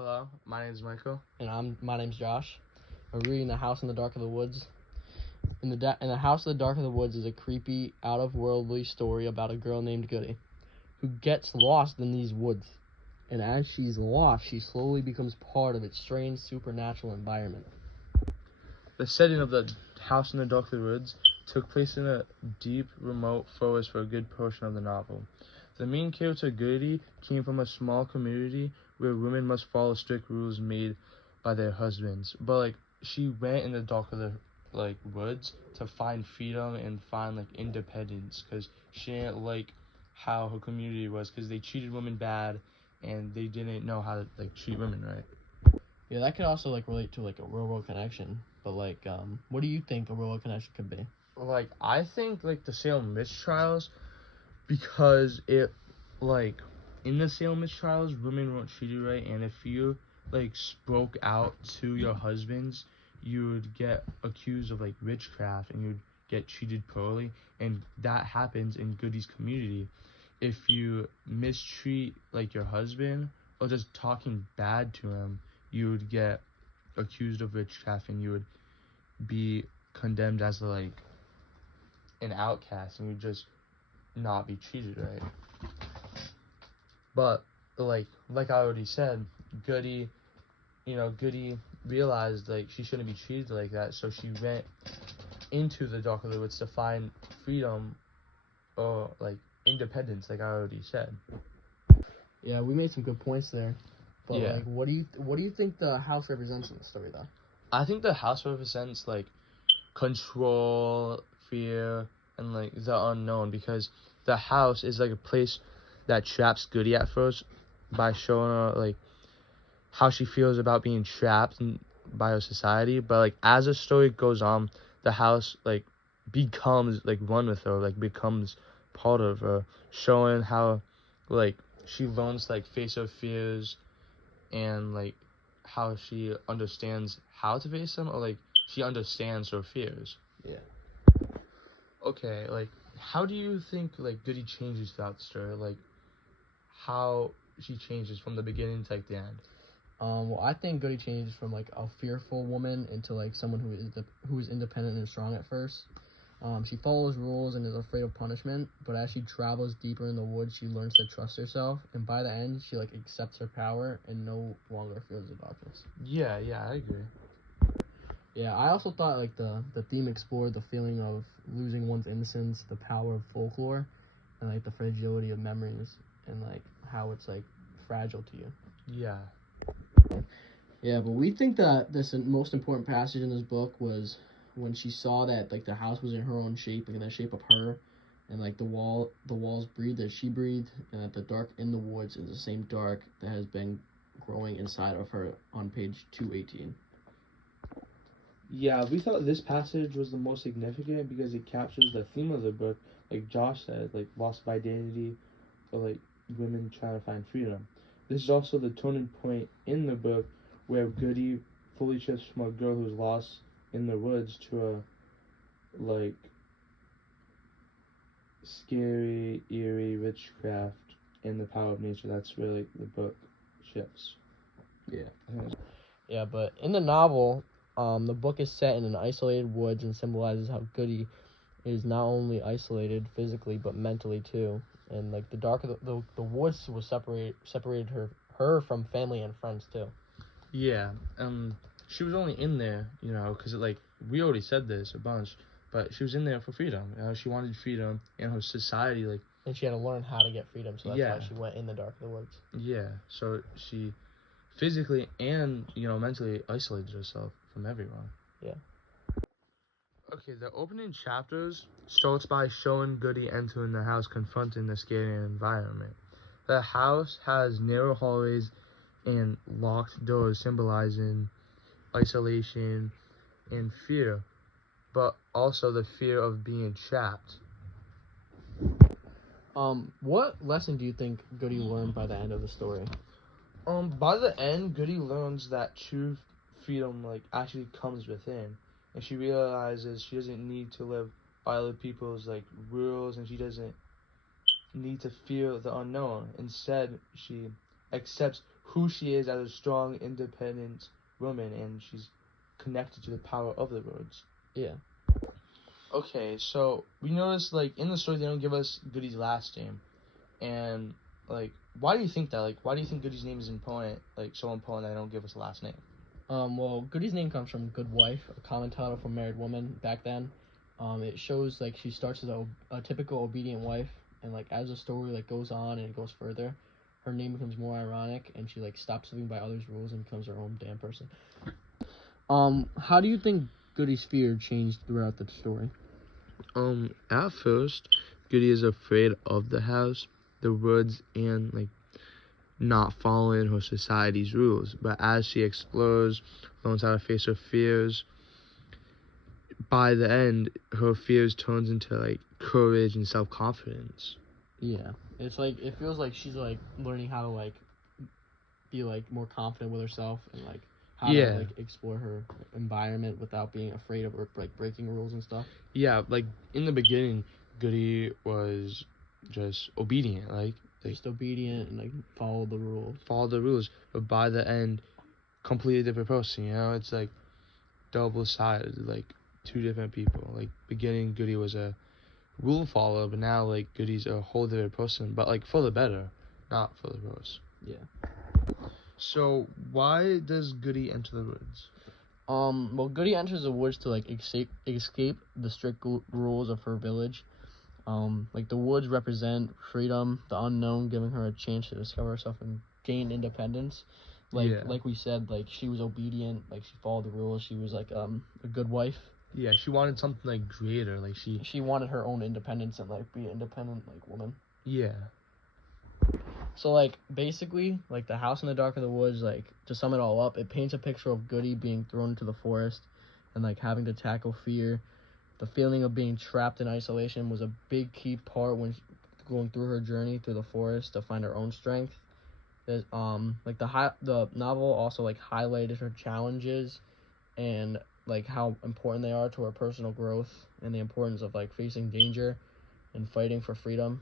Hello, my name is Michael. And my name's Josh. We're reading The House in the Dark of the Woods. In the House in the Dark of the Woods is a creepy, out-of-worldly story about a girl named Goody who gets lost in these woods. And as she's lost, she slowly becomes part of its strange supernatural environment. The setting of The House in the Dark of the Woods took place in a deep, remote forest for a good portion of the novel. The main character, Goody, came from a small community where women must follow strict rules made by their husbands. But she went in the dark of the woods to find freedom and find independence, because she didn't like how her community was, because they treated women bad and they didn't know how to treat women right. Yeah, that could also relate to a real-world connection. But what do you think a real-world connection could be? I think the Salem witch trials, because it in the Salem witch trials, women weren't treated right, and if you spoke out to your husbands, you would get accused of witchcraft and you'd get treated poorly. And that happens in Goody's community. If you mistreat your husband or just talking bad to him, you would get accused of witchcraft and you would be condemned as an outcast, and you would just not be treated right. But like I already said, Goody realized she shouldn't be treated like that, so she went into the dark of the woods to find freedom or independence, like I already said. Yeah, we made some good points there. But yeah. what do you think the house represents in the story, though? I think the house represents control, fear, and the unknown, because the house is a place that traps Goody at first by showing her how she feels about being trapped by her society. But as the story goes on, the house becomes one with her, becomes part of her, showing how she learns to face her fears, and how she understands how to face them, or she understands her fears. Yeah. Okay, how do you think Goody changes throughout the story? How she changes from the beginning to the end? Well, I think Goody changes from a fearful woman into someone who is independent and strong at first. She follows rules and is afraid of punishment, but as she travels deeper in the woods, she learns to trust herself, and by the end, she accepts her power and no longer fears the darkness. Yeah, I agree. Yeah, I also thought the theme explored the feeling of losing one's innocence, the power of folklore, and the fragility of memories, and how it's fragile to you. Yeah. Yeah, but we think that the most important passage in this book was when she saw that the house was in her own shape, in the shape of her, and the walls breathed as she breathed, and that the dark in the woods is the same dark that has been growing inside of her on page 218. Yeah, we thought this passage was the most significant because it captures the theme of the book, like Josh said, loss of identity, or women trying to find freedom. This is also the turning point in the book where Goody fully shifts from a girl who's lost in the woods to a scary, eerie witchcraft and the power of nature. That's where the book shifts. Yeah, but in the novel, the book is set in an isolated woods and symbolizes how Goody is not only isolated physically but mentally too. And the dark of the woods was separated her from family and friends too. Yeah, she was only in there, because we already said this a bunch, but she was in there for freedom. She wanted freedom in her society, and she had to learn how to get freedom, so that's why she went in the dark of the woods. Yeah, so she physically and mentally isolated herself from everyone. Yeah. Okay, the opening chapters starts by showing Goody entering the house, confronting the scary environment. The house has narrow hallways and locked doors, symbolizing isolation and fear, but also the fear of being trapped. What lesson do you think Goody learned by the end of the story? By the end, Goody learns that true freedom actually comes within, and she realizes she doesn't need to live by other people's rules, and she doesn't need to fear the unknown. Instead, she accepts who she is as a strong, independent woman, and she's connected to the power of the roads. Yeah. Okay, so we noticed, like, in the story they don't give us Goody's last name, and like, why do you think that? Like, why do you think Goody's name is important? Like, so important that they don't give us a last name? Well, Goody's name comes from good wife, a common title for married woman back then. It shows like she starts as a typical obedient wife, and like as the story like goes on and it goes further, her name becomes more ironic, and she like stops living by others' rules and becomes her own damn person. How do you think Goody's fear changed throughout the story? At first, Goody is afraid of the house, the woods, and like not following her society's rules. But as she explores, learns how to face her fears, by the end, her fears turns into like courage and self-confidence. Yeah, it's like it feels like she's like learning how to like be like more confident with herself and like how to like explore her environment without being afraid of like breaking rules and stuff. Yeah, like in the beginning, Goody was just obedient, like Just obedient and like follow the rules. But by the end, completely different person. You know, it's like double-sided, like two different people. Like beginning, Goody was a rule follower, but now like Goody's a whole different person, but like for the better, not for the worse. Yeah. So why does Goody enter the woods? Well, Goody enters the woods to like escape the strict rules of her village. Like the woods represent freedom, the unknown, giving her a chance to discover herself and gain independence. Like we said, like she was obedient, like she followed the rules. She was like a good wife. Yeah, she wanted something like greater, like she wanted her own independence and like be an independent like woman. Yeah. So like basically, like the house in the dark of the woods, like to sum it all up, it paints a picture of Goody being thrown into the forest and like having to tackle fear. The feeling of being trapped in isolation was a big key part when going through her journey through the forest to find her own strength. There's, like the novel also like highlighted her challenges and like how important they are to her personal growth and the importance of like facing danger and fighting for freedom.